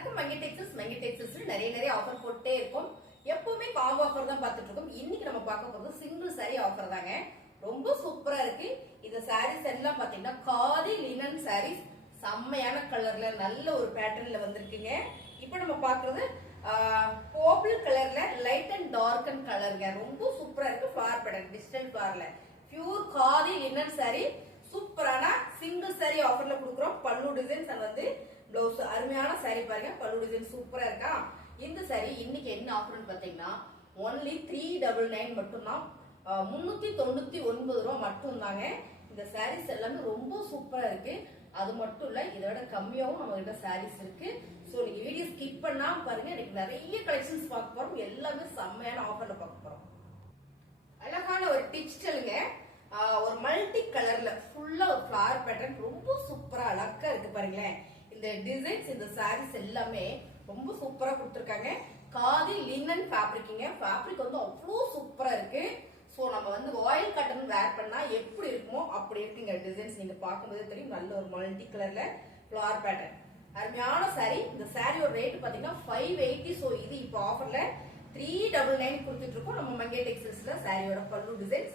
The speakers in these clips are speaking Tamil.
வணக்கம் மங்கி டெக்ஸஸ்ல நிறைய ஆஃபர் போட்டே இருக்கும். எப்பவுமே காம்போ ஆஃபர் தான் பார்த்துட்டு இருக்கோம். இன்னைக்கு நம்ம பார்க்க போறது சிங்கிள் சாரி ஆஃபர் தாங்க. ரொம்ப சூப்பரா இருக்கு. இந்த சாரீஸ் எல்லாம் பாத்தீங்கன்னா காதி லினன் சாரீஸ், செம்மையான கலர்ல நல்ல ஒரு பேட்டர்ன்ல வந்திருக்குங்க. இப்போ நம்ம பாக்குறது பர்பிள் கலர்ல லைட் அண்ட் டார்க் அண்ட் கலருங்க. ரொம்ப சூப்பரா இருக்கு. ஃபிளவர் பேட்டர்ன் டிஜிட்டல் ஃபிளவர்ல பியூர் காதி லினன் சாரி, சூப்பரான சிங்கிள் சாரி ஆஃபர்ல கொடுக்குறோம். பல்லு டிசைன்ஸ் வந்து பிளவுஸ் அருமையான சாரி பாருங்க. பல்லு டிசைன் சூப்பரா இருக்கா. இந்த சாரி இன்னைக்கு என்ன ஆஃபர்னு பாத்தீங்கன்னா ஒன்லி 399 மட்டும்தான். 399 ரூபா மட்டும் தாங்க. இந்த சாரீஸ் எல்லாமே ரொம்ப சூப்பரா இருக்கு. அது மட்டும் இல்ல, இதோட கம்மியாவும் நம்ம கிட்ட சாரீஸ் இருக்கு. சோ நீங்க வீடியோ ஸ்கிப் பண்ணாம பாருங்க. எனக்கு நிறைய கலெக்ஷன்ஸ் பார்க்க போறோம். எல்லாமே செம்மையான ஆஃபர்ல பார்க்க போறோம். அழகான ஒரு டிஜிட்டலுங்க, ஒரு மல்டி கலர்ல ஃபுல்லா ஒரு ஃபிளவர் பேட்டர்ன் ரொம்ப சூப்பரா அழகா இருக்கு பாருங்களேன். இந்த டிசைன்ஸ் இந்த சாரீஸ் எல்லாமே ரொம்ப சூப்பரா கொடுத்துருக்காங்க. காதி லினன் ஃபேப்ரிக்ங்க. ஃபேப்ரிக் வந்து அவ்வளோ சூப்பரா இருக்கு. சோ நம்ம வந்து ஆயில் காட்டன் வேர் பண்ணா எப்படி இருக்குமோ அப்படி இருக்குங்க. டிசைன்ஸ் நீங்க பார்க்கும்போது தெரியும். நல்ல ஒரு மல்டி கலர்ல ஃபிளவர் பேட்டர்ன், அருமையான சாரி. இந்த சாரியோட ரேட் பாத்தீங்கன்னா 580. சோ இது இப்போ ஆஃபர்ல 399 கொடுத்துட்டு இருக்கோம் நம்ம மங்கை டெக்ஸ்டைல்ஸ்ல. சாரியோட பல்லு டிசைன்ஸ்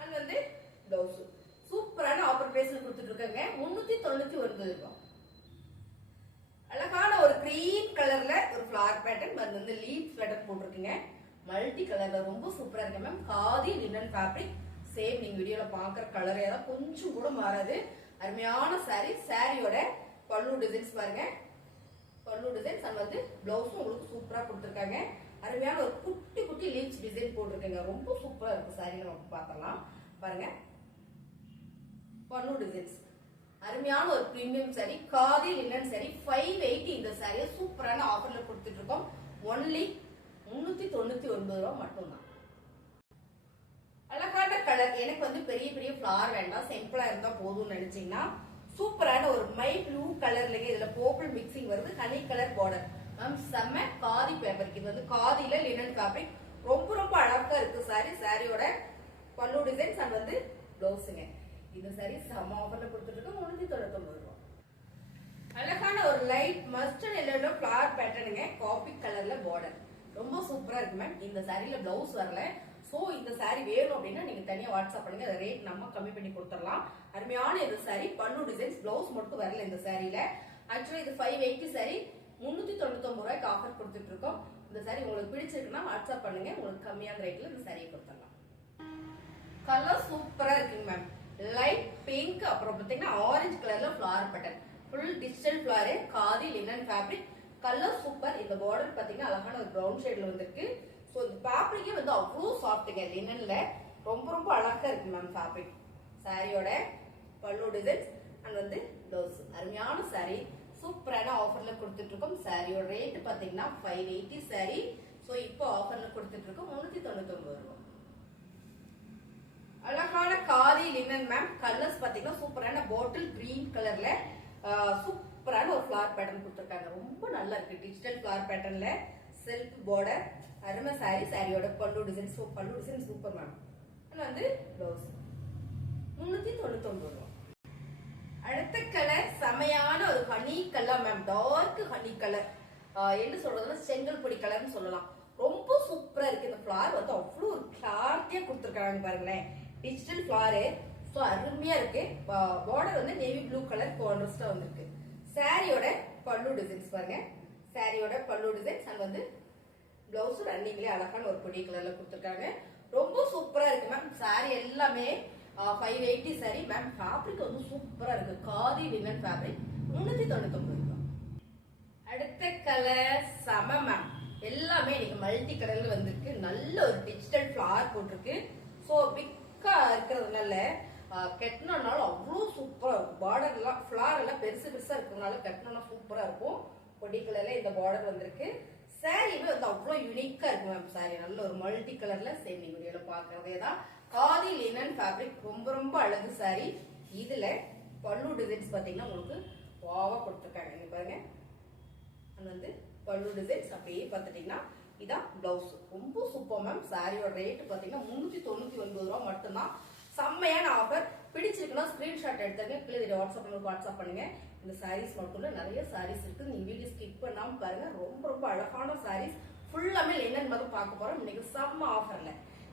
அண்ட் வந்து பிளவுஸ் சூப்பரான ஆஃபர் பிரைஸ்ல கொடுத்துட்டு இருக்காங்க. 399 ரூபாய். அழகான ஒரு கிரீன் கலர்ல ஒரு ஃபிளவர் பேட்டர்ன் வந்து லீஃப் பேட்டர்ன் போட்டிருக்குங்க. மல்டி கலர்ல ரொம்ப சூப்பரா இருக்கு ma'am. Khadi linen fabric same நீங்க வீடியோல பாக்குற கலரே தான், கொஞ்சம் கூட மாறாது. அருமையான சாரி. சாரியோட பல்லு டிசைன்ஸ் பாருங்க. பல்லு டிசைன்ஸ் அண்ட் வந்து பிளவுஸும் உங்களுக்கு சூப்பரா கொடுத்துருக்காங்க. அருமையான ஒரு குட்டி குட்டி லீவ்ஸ் டிசைன் போட்டிருக்கீங்க. ரொம்ப சூப்பரா இருக்கு சாரி. நம்ம பாத்திரலாம் பாருங்க. பல்லு டிசைன்ஸ் அருமையான ஒரு premium sorry, khadi linen sorry. 580 இந்த சாரியை சூப்பரான ஆஃபர்ல கொடுத்துட்டு இருக்கோம். ஒன்லி 399 ரூபா மட்டும்தான். அழகான கலர். எனக்கு வந்து பெரிய பெரிய ஃபிளவர் வேண்டாம், சிம்பிளா இருந்தா போதும்னு நினைச்சீங்கன்னா சூப்பரான ஒரு மை ப்ளூ கலர்ல இதுல பர்பிள் மிக்சிங் வருது. Honey colour border ma'am. செம்ம காதி பேப்பர். இது வந்து காதில லினன் ஃபேப்ரிக். ரொம்ப அழகா இருக்கு சாரி. சாரியோட பல்லு டிசைன்ஸ் அண்ட் வந்து பிளவுஸுங்க. இந்த சாரி செம்ம ஆஃபர்ல கொடுத்துட்டு இருக்கோம். 399 ரூபா. அழகான ஒரு லைட் மஸ்டர்ட் எல்லோ ஃபிளவர் பேட்டர்னுங்க. காபி கலர்ல பார்டர் ரொம்ப சூப்பரா இருக்கு மேம். இந்த சாரில பிளவுஸ் வரல. சோ இந்த சாரி வேணும் அப்படின்னா நீங்க தனியா வாட்ஸ்அப் பண்ணுங்க. அந்த ரேட் நம்ம கம்மி பண்ணி கொடுத்துடலாம். அருமையான இந்த சாரி. பல்லு டிசைன்ஸ் பிளவுஸ் மட்டும் வரல இந்த சாரில. ஆக்சுவலா இது 580 சாரி 399 ரூபாய்க்கு ஆஃபர் கொடுத்துட்டு இருக்கோம். இந்த சாரி உங்களுக்கு பிடிச்சிருக்குன்னா வாட்ஸ்அப் பண்ணுங்க. உங்களுக்கு கம்மியான ரேட்ல இந்த சாரியை கொடுத்துடலாம். கலர் சூப்பரா இருக்குங்க மேம். லைட் பிங்க், அப்புறம் பாத்தீங்கன்னா ஆரஞ்சு கலர்ல flower pattern. Full digital flower, khadi linen fabric. Colour super. இந்த பார்டர் பாத்தீங்கன்னா அழகான ஒரு பிரவுன் ஷேட்ல வந்திருக்கு. சோ இந்த ஃபேப்ரிக்கே வந்து அவ்வளோ சாஃப்ட்டுங்க லினன்ல. ரொம்ப அழகா இருக்கு மேம் ஃபேப்ரிக். சாரியோட பல்லு டிசைன்ஸ் அண்ட் வந்து பிளவுஸ் அருமையான சாரி. சூப்பரான ஆஃபர்ல கொடுத்துட்டு இருக்கோம். சாரியோட ரேட் பாத்தீங்கன்னா 580 சாரி. சோ இப்போ ஆஃபர்ல கொடுத்துட்டு இருக்கோம் 399 ரூபாய். அழகான காதி லினன் மேம். கலர்ஸ் பாத்தீங்கன்னா சூப்பரான பாட்டில் கிரீன் கலர்ல சூப்பரான ஒரு ஃபிளவர் பேட்டர்ன் கொடுத்துருக்காங்க. ரொம்ப நல்லா இருக்கு. டிஜிட்டல் ஃபிளவர் பேட்டர்ன்ல செல்ஃப் பார்டர், அருமை சாரி. சாரியோட பல்லு டிசைன் பல்லு டிசைன் சூப்பர் மேம். வந்து பிளவுஸ் 399 ரூபாய். அடுத்த கலர் செமையான ஒரு honey colour ma'am. Dark honey colour, என்ன சொல்றதுன்னா செங்கல் பொடி கலர்னு சொல்லலாம். ரொம்ப சூப்பரா இருக்கு. இந்த ஃபிளவர் வந்து அவ்வளவு ஒரு கிளாரிட்டியா கொடுத்துருக்காங்க பாருங்களேன். டிஜிட்டல் ஃபிளவர் அருமையா இருக்கு. பார்டர் வந்து நேவி ப்ளூ கலர் கான்ட்ராஸ்டா வந்திருக்கு. சாரியோட பல்லு டிசைன்ஸ் பாருங்க. சாரியோட பல்லு டிசைன்ஸ் அண்ட் வந்து பிளவுஸ் ரன்னிங்லயே அழகான ஒரு பொடி கலர்ல கொடுத்துருக்காங்க. ரொம்ப சூப்பரா இருக்கு மேம். சாரி எல்லாமே 580 சாரி மேம். ஃபேப்ரிக் வந்து சூப்பரா இருக்கு. காதி லினன் ஃபேப்ரிக் 399 ரூபாய். அடுத்த கலர் சம மேம். எல்லாமே இன்னைக்கு மல்டி கலர்ல வந்திருக்கு. நல்ல ஒரு டிஜிட்டல் ஃபிளவர் போட்டிருக்கு. சோ பிக்கா இருக்கிறதுனால கட்டினாலும் அவ்வளோ சூப்பரா இருக்கும். பார்டர் எல்லாம் ஃபிளவர் எல்லாம் பெருசா இருக்கிறதுனால கட்டினா சூப்பரா இருக்கும். பொடி கலர்ல இந்த பார்டர் வந்திருக்கு. சாரியுமே வந்து அவ்வளோ யூனிக்கா இருக்கு மேம். சாரி நல்ல ஒரு மல்டி கலர்ல சேம் வீடியோல பாக்குறதே தான். காதி லினன் ஃபேப்ரிக் ரொம்ப அழகு சாரி. இதுல பல்லு டிசைன்ஸ் பாத்தீங்கன்னா உங்களுக்கு வாவா கொடுத்துருக்காங்க. இங்க பாருங்க. வந்து பல்லு டிசைன்ஸ் அப்படியே பாத்துட்டீங்கன்னா இதான் பிளவுஸ். ரொம்ப சூப்பர் மேம். சாரியோட ரேட் பாத்தீங்கன்னா 399 ரூபாய் மட்டும்தான். செம்மையான ஆஃபர். பிடிச்சிருக்குன்னா ஸ்கிரீன்ஷாட் எடுத்துங்க. கீழே வாட்ஸ்அப் பண்ணுங்க. இந்த சாரீஸ் மட்டும் இல்ல, நிறைய சாரீஸ் இருக்கு. நீங்க வீடியோ ஸ்கிப் பார்க்கலாம் பாருங்க. ரொம்ப ரொம்ப அழகான சாரீஸ் ஃபுல்லாமே லினன் மட்டும் பார்க்க போறோம் இன்னைக்கு செம்ம ஆஃபர்ல.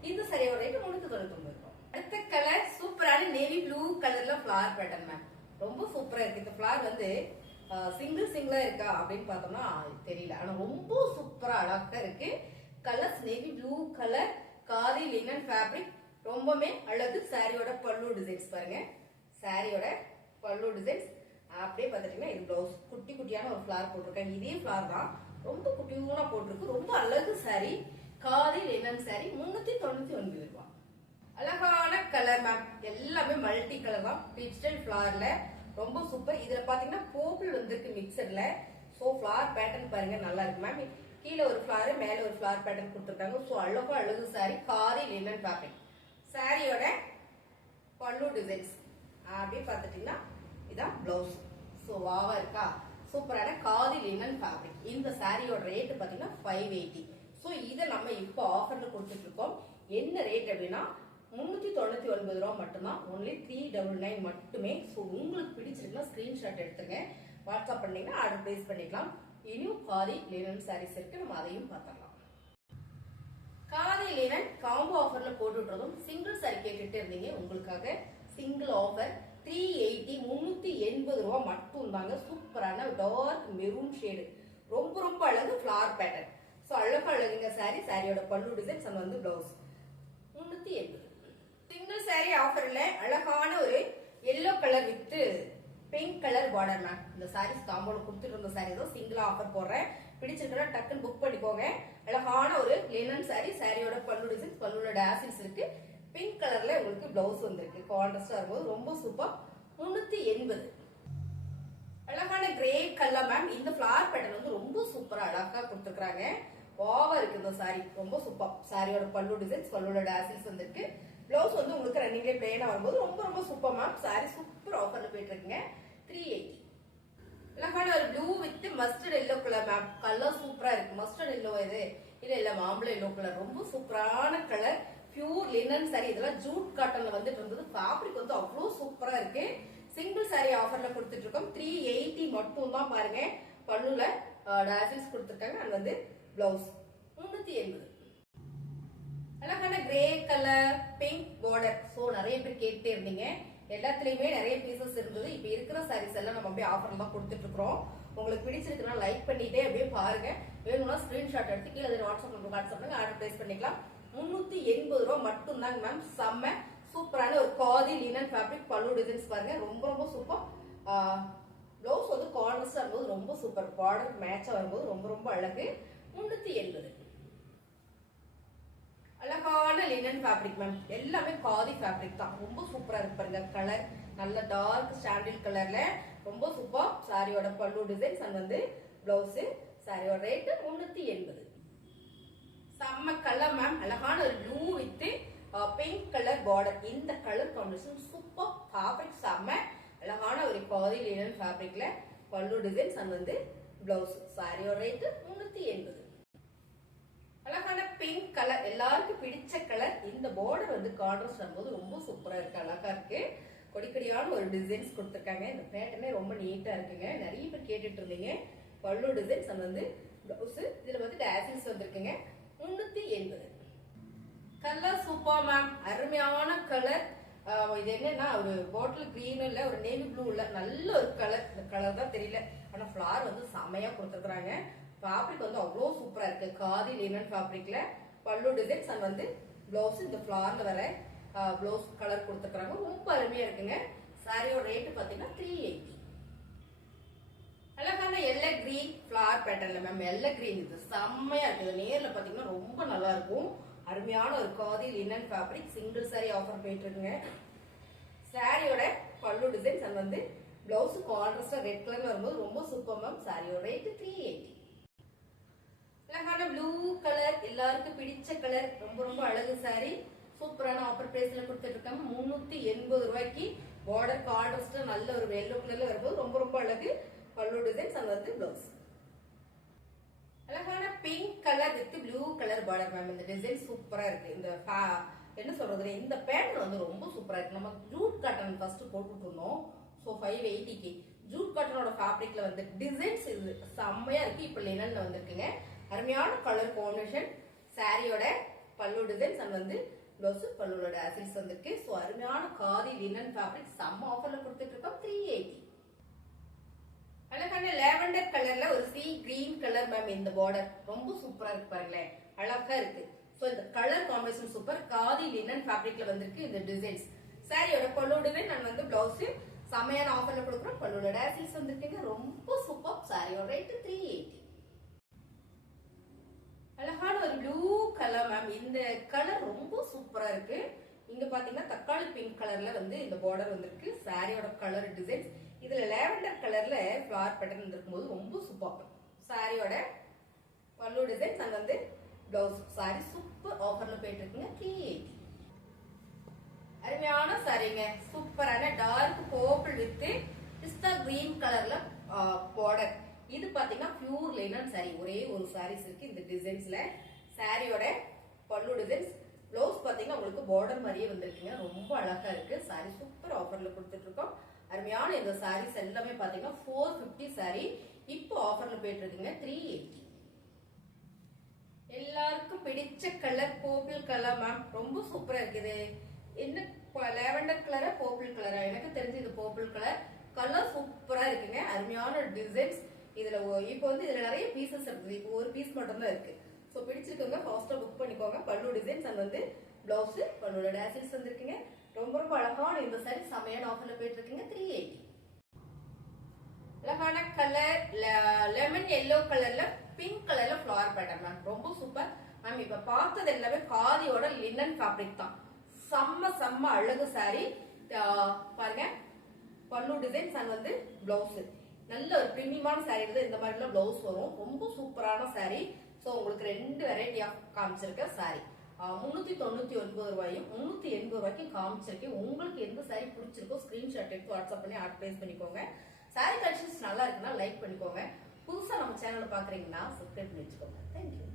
இந்த சாரியோட ரேட் 399 இருக்கும். அடுத்த கலர் சூப்பரான நேவி ப்ளூ கலர்ல ஃபிளவர் பேட்டர்ன் மேம். ரொம்ப சூப்பரா இருக்கு. இந்த ஃபிளவர் வந்து சிங்கிளா இருக்கா அப்படின்னு பார்த்தோம்னா தெரியல. ஆனா ரொம்ப சூப்பரா அழகா இருக்கு. Colours navy blue colour, khadi linen fabric, ரொம்பவே அழகு. சாரியோட பல்லு டிசைன்ஸ் பாருங்க. சாரியோட பல்லு டிசைன்ஸ் அப்படியே பார்த்துட்டீங்கன்னா இது பிளவுஸ் குட்டி குட்டியான ஒரு ஃபிளவர் போட்டிருக்காங்க. இதே ஃபிளவர் தான், ரொம்ப குட்டியூனா போட்டிருக்கு. ரொம்ப அழகு சாரி. காதி லினன் சாரி 399 ரூபாய். அழகான கலர் மேம். எல்லாமே மல்டி கலர் தான். டிஜிட்டல் ஃபிளவர்ல ரொம்ப சூப்பர். இதுல பாத்தீங்கன்னா போப்பிள் வந்திருக்கு மிக்சர்ல. சோ ஃபிளவர் பேட்டர்ன் பாருங்க நல்லா இருக்கு மேம். கீழே ஒரு ஃபிளவர் மேல ஒரு ஃபிளவர் பேட்டர்ன் கொடுத்துருக்காங்க. சோ அழகா அழகு சாரி. Khadi linen fabric. சாரியோட பல்லு டிசைன்ஸ் அப்படியே பார்த்துட்டீங்கன்னா இதான் பிளவுஸ். சோ வாவா இருக்கா. சூப்பரான காதி லினன் ஃபேப்ரிக். இந்த சாரியோட ரேட் பாத்தீங்கன்னா 580. சோ இதை நம்ம இப்போ ஆஃபர்ல கொடுத்துட்டு இருக்கோம். என்ன ரேட் அப்படின்னா 399 ரூபாய் மட்டும்தான். ஒன்லி 399 மட்டுமே. ஸோ உங்களுக்கு பிடிச்சிருக்குன்னா ஸ்கிரீன்ஷாட் எடுத்துங்க. வாட்ஸ்அப் பண்ணீங்கன்னா ஆர்டர் பிளேஸ் பண்ணிக்கலாம். இனியும் காதி லினன் சாரீஸ் இருக்கு, நம்ம அதையும் பார்த்துடலாம். காதி லினன் காம்போ ஆஃபர்ல போட்டுவிட்டதும் சிங்கிள் சாரி கேட்டுட்டு இருந்தீங்க. உங்களுக்காக சிங்கிள் ஆஃபர் 380 380 ரூபாய் மட்டும் தாங்க. சூப்பரான டார்க் மெரூன் ஷேடு, ரொம்ப ரொம்ப அழகு ஃபிளவர் பேட்டர்ன். ஸோ அழகு அழகுங்க சாரி. சாரியோட பல்லு டிசைன்ஸ் அண்ட் வந்து பிளவுஸ் 380. சிங்கிள் சாரி ஆஃபர்ல அழகான ஒரு yellow colour with pink colour border ma'am. இந்த சாரீஸ் காம்போல கொடுத்துட்டு இருந்த சாரி தான் சிங்கிள் ஆஃபர் போடுறேன். பிடிச்சிருக்கா டக்குன்னு புக் பண்ணிக்கோங்க. அழகான ஒரு லினன் சாரி. சாரியோட பல்லு டிசைன்ஸ், பல்லுல டாசில்ஸ் இருக்கு. பிங்க் கலர்ல உங்களுக்கு பிளவுஸ் வந்திருக்கு. கான்ட்ராஸ்டா இருக்கும், ரொம்ப சூப்பர். 380. அழகான கிரே கலர் மேம். இந்த ஃபிளவர் பேட்டர்ன் வந்து ரொம்ப சூப்பரா அழகா கொடுத்துருக்காங்க. வாவா இருக்கு இந்த சாரி, ரொம்ப சூப்பர். சாரியோட பல்லு டிசைன்ஸ், பல்லுல டாசில்ஸ் வந்திருக்கு. பிளவுஸ் வந்து உங்களுக்கு ரன்னிங்ல பிளேனா வரும்போது ரொம்ப ரொம்ப சூப்பர் மேம். சாரி சூப்பர் ஆஃபர்ல போயிட்டு இருக்குங்க. 380. அழகான ஒரு blue with mustard yellow colour ma'am. Colour சூப்பரா இருக்கு. மஸ்டர்ட் எல்லோ இது இல்ல மாம்பழ எல்லோ கலர். ரொம்ப சூப்பரான கலர். Pure linen sorry. இதெல்லாம் ஜூட் காட்டன்ல வந்துட்டு இருந்தது. ஃபேப்ரிக் வந்து அவ்வளவு சூப்பரா இருக்கு. சிங்கிள் சாரி ஆஃபர்ல கொடுத்துட்டு இருக்கோம். 380 மட்டும் தான் பாருங்க. பல்லுல டாசில்ஸ் கொடுத்துருக்காங்க. அது வந்து பிளவுஸ் 380. அழகான grey colour pink border. So நிறைய பேர் கேட்டே இருந்தீங்க. எல்லாத்துலயுமே நிறைய பீசஸ் இருந்தது. இப்ப இருக்கிற சாரீஸ் எல்லாம் நம்ம அப்படியே ஆஃபர்ல தான் கொடுத்துட்டு இருக்கிறோம். உங்களுக்கு பிடிச்சிருக்குன்னா லைக் பண்ணிட்டே அப்படியே பாருங்க. வேணும்னா ஸ்கிரீன்ஷாட் எடுத்து கீழே வாட்ஸ்அப்ல ஆர்டர் பிளேஸ் பண்ணிக்கலாம். 380 ரூபாய் மட்டும் தாங்க மேம். செம்ம சூப்பரான ஒரு காதி லினன் ஃபேப்ரிக். பல்லு டிசைன்ஸ் பாருங்க, ரொம்ப ரொம்ப சூப்பர். பிளவுஸ் வந்து கான்ட்ராஸ்டா வரும்போது ரொம்ப சூப்பர். பார்டர் மேட்சா வரும்போது ரொம்ப ரொம்ப அழகு. 380. அழகான லினன் ஃபேப்ரிக் மேம். எல்லாமே காதி ஃபேப்ரிக் தான். ரொம்ப சூப்பரா இருக்கு பாருங்க. கலர் நல்ல டார்க் சாண்டில் கலர்ல ரொம்ப சூப்பர். சாரியோட பல்லு டிசைன்ஸ் அண்ட் வந்து பிளவுஸ். சாரியோட ரேட் 380. செம்ம கலர் மேம். அழகான ஒரு blue with pink colour border. இந்த கலர் காம்பினேஷன் சூப்பர். ஃபேப்ரிக் செம்ம அழகான ஒரு காதி லினன் ஃபேப்ரிக்ல பல்லு டிசைன்ஸ் அண்ட் வந்து பிளவுஸ். சாரியோட ரேட் 380. அழகான பிங்க் கலர், எல்லாருக்கும் பிடிச்ச கலர். இந்த பார்டர் வந்து கான்ட்ராஸ்ட் வரும்போது ரொம்ப சூப்பரா இருக்கு, அழகா இருக்கு. கொடிக்கடியான ஒரு டிசைன்ஸ் கொடுத்துருக்காங்க. இந்த பேட்டர்னே ரொம்ப நீட்டா இருக்குங்க. நிறைய பேர் கேட்டுட்டு இருந்தீங்க. பல்லு டிசைன்ஸ் அண்ட் வந்து பிளவுஸ். இதுல வந்து டாசில்ஸ் வந்திருக்குங்க. 380. Colour super ma'am. அருமையான கலர். இது என்னன்னா ஒரு பாட்டில் கிரீன் இல்ல ஒரு நேவி ப்ளூ இல்ல, நல்ல ஒரு கலர். இந்த கலர் தான் தெரியல, ஆனா ஃபிளவர் வந்து செமையா கொடுத்துருக்காங்க. ஃபேப்ரிக் வந்து அவ்வளோ சூப்பரா இருக்கு. காதி லினன் ஃபேப்ரிக்ல பல்லு டிசைன்ஸ் அண்ட் வந்து பிளவுஸ். இந்த ஃபிளவர்ல வர பிளவுஸ் கலர் கொடுத்துருக்காங்க. ரொம்ப அருமையா இருக்குங்க. சாரியோட ரேட் பாத்தீங்கன்னா 380. அழகான எல்லோ கிரீன் ஃபிளவர் பேட்டர்ன்ல மேம். எல்லோ கிரீன் இது செம்மையா இருக்கு. நேர்ல பாத்தீங்கன்னா ரொம்ப நல்லா இருக்கும். அருமையான ஒரு khadi linen fabric. Single sorry offer போயிட்டு இருக்குங்க. சாரியோட பல்லு டிசைன்ஸ் அண்ட் வந்து பிளவுஸ் கான்ட்ராஸ்டா ரெட் கலர்ல வரும்போது ரொம்ப சூப்பர் மேம். சாரியோட ரேட் 380. அழகான ப்ளூ கலர், எல்லாருக்கும் பிடிச்ச கலர். ரொம்ப ரொம்ப அழகு சாரி. சூப்பரான ஆஃபர் பிரைஸ்ல கொடுத்துட்டு இருக்காங்க. 380 ரூபாய்க்கு. பார்டர் கான்ட்ராஸ்டா நல்ல ஒரு எல்லோ கலர்ல வரும்போது ரொம்ப ரொம்ப அழகு. பல்லு டிசைன்ஸ் அண்ட் வந்து பிளவுஸ். அழகான pink colour with blue colour border ma'am. இந்த டிசைன் சூப்பரா இருக்கு. இந்த என்ன சொல்றது, இந்த பேட்டர்ன் வந்து ரொம்ப சூப்பரா இருக்கு. நம்ம ஜூட் காட்டன் ஃபர்ஸ்ட் போட்டுட்டு இருந்தோம். ஸோ 580க்கு ஜூட் காட்டனோட ஃபேப்ரிக்ல வந்து டிசைன்ஸ் இது செம்மையா இருக்கு. இப்ப லினன்ல வந்திருக்குங்க. அருமையான கலர் காம்பினேஷன். சாரியோட பல்லு டிசைன்ஸ் அண்ட் வந்து பிளவுஸ் பல்லுவோட ஆசில்ஸ் வந்திருக்கு. ஸோ அருமையான காதி லினன் ஃபேப்ரிக் செம்ம ஆஃபர்ல கொடுத்துட்டு இருக்கோம் 380. அழகான லேவெண்டர் கலர்ல ஒரு சீ கிரீன் கலர் மேம். இந்த பார்டர் ரொம்ப சூப்பரா இருக்கு பாருங்களேன், அழகா இருக்கு. சோ இந்த colour combination super. Khadi linen ஃபேப்ரிக்ல வந்திருக்கு இந்த டிசைன்ஸ். சாரியோட பல்லு டிசைன் நான் வந்து பிளவுஸ் செமையான ஆஃபர்ல கொடுக்குறோம். பல்லுவோட ஆசில்ஸ் வந்திருக்குங்க. ரொம்ப சூப்பர். சாரியோட ரேட் 380. அழகான ஒரு ப்ளூ கலர் மேம். இந்த கலர் ரொம்ப சூப்பரா இருக்கு. இங்க பாத்தீங்கன்னா தக்காளி பிங்க் கலர்ல வந்து இந்த பார்டர் வந்திருக்கு. சாரியோட கலர் டிசைன்ஸ் இதுல லேவெண்டர் கலர்ல ஃபிளவர் பேட்டர்ன் இருக்கும்போது ரொம்ப சூப்பர். சாரியோட பல்லு டிசைன்ஸ் அங்க வந்து பிளவுஸ். சாரி சூப்பர் ஆஃபர்ல போயிட்டு இருக்குங்க 380. அருமையான சாரிங்க. சூப்பரான டார்க் பர்பிள் வித் பிஸ்தா கிரீன் கலர்ல பார்டர். இது பாத்தீங்கன்னா பியூர் லினன் சாரி. ஒரே ஒரு சாரீஸ் இருக்கு இந்த டிசைன்ஸ்ல. சாரியோட பல்லு டிசைன்ஸ் பிளவுஸ் பாத்தீங்கன்னா உங்களுக்கு பார்டர் மாதிரியே வந்திருக்குங்க. ரொம்ப அழகா இருக்கு. சாரி சூப்பர் ஆஃபர்ல கொடுத்துட்டு இருக்கோம். அருமையான இந்த சாரீஸ் எல்லாமே பாத்தீங்கன்னா 450 சாரி. இப்போ ஆஃபர்ல போயிட்டு இருக்குங்க 380. எல்லாருக்கும் பிடிச்ச கலர் பர்பிள் கலர் மேம். ரொம்ப சூப்பரா இருக்குது. என்ன லேவெண்டர் கலரா பர்பிள் கலரா? எனக்கு தெரிஞ்சு இது பர்பிள் கலர். கலர் சூப்பரா இருக்குங்க. அருமையான டிசைன்ஸ். இதுல இப்போ வந்து இதுல நிறைய பீசஸ் இருக்குது. இப்போ ஒரு பீஸ் மட்டும் தான் இருக்கு. சோ பிடிச்சிருக்கவங்க ஃபாஸ்டா புக் பண்ணிக்கோங்க. பல்லு டிசைன்ஸ் அண்ட் வந்து பிளவுஸ் பல்லுவோட டேசில்ஸ் வந்திருக்குங்க. ரொம்ப ரொம்ப அழகான இந்த சாரி செமையான ஆஃபர்ல போயிட்டு இருக்குங்க 380. அழகான கலர் லெமன் எல்லோ கலர்ல பிங்க் கலர்ல ஃபிளவர் பேட்டர்ன் மேம். ரொம்ப சூப்பர் மேம். இப்ப பார்த்தது எல்லாமே காதியோட லினன் ஃபேப்ரிக் தான். செம்ம செம்ம அழகு சாரி பாருங்க. பல்லு டிசைன்ஸ் அண்ட் வந்து பிளவுஸ் நல்ல ஒரு பிரீமியமான சாரி. இந்த மாதிரி பிளவுஸ் வரும். ரொம்ப சூப்பரான சாரி. சோ உங்களுக்கு 2 வெரைட்டி ஆஃப் காமிச்சிருக்க சாரி 399 ரூபாயும் 380 ரூபாய்க்கும் காமிச்சிருக்கேன். உங்களுக்கு எந்த சாரி பிடிச்சிருக்கோ ஸ்கிரீன்ஷாட் எடுத்து வாட்ஸ்அப் பண்ணி ஆர்டர் பிளேஸ் பண்ணிக்கோங்க. சாரி கலெக்ஷன்ஸ் நல்லா இருக்குன்னா லைக் பண்ணிக்கோங்க. புதுசா நம்ம சேனலை பாக்குறீங்கன்னா சப்ஸ்கிரைப் பண்ணி வச்சுக்கோங்க. தேங்க்யூ.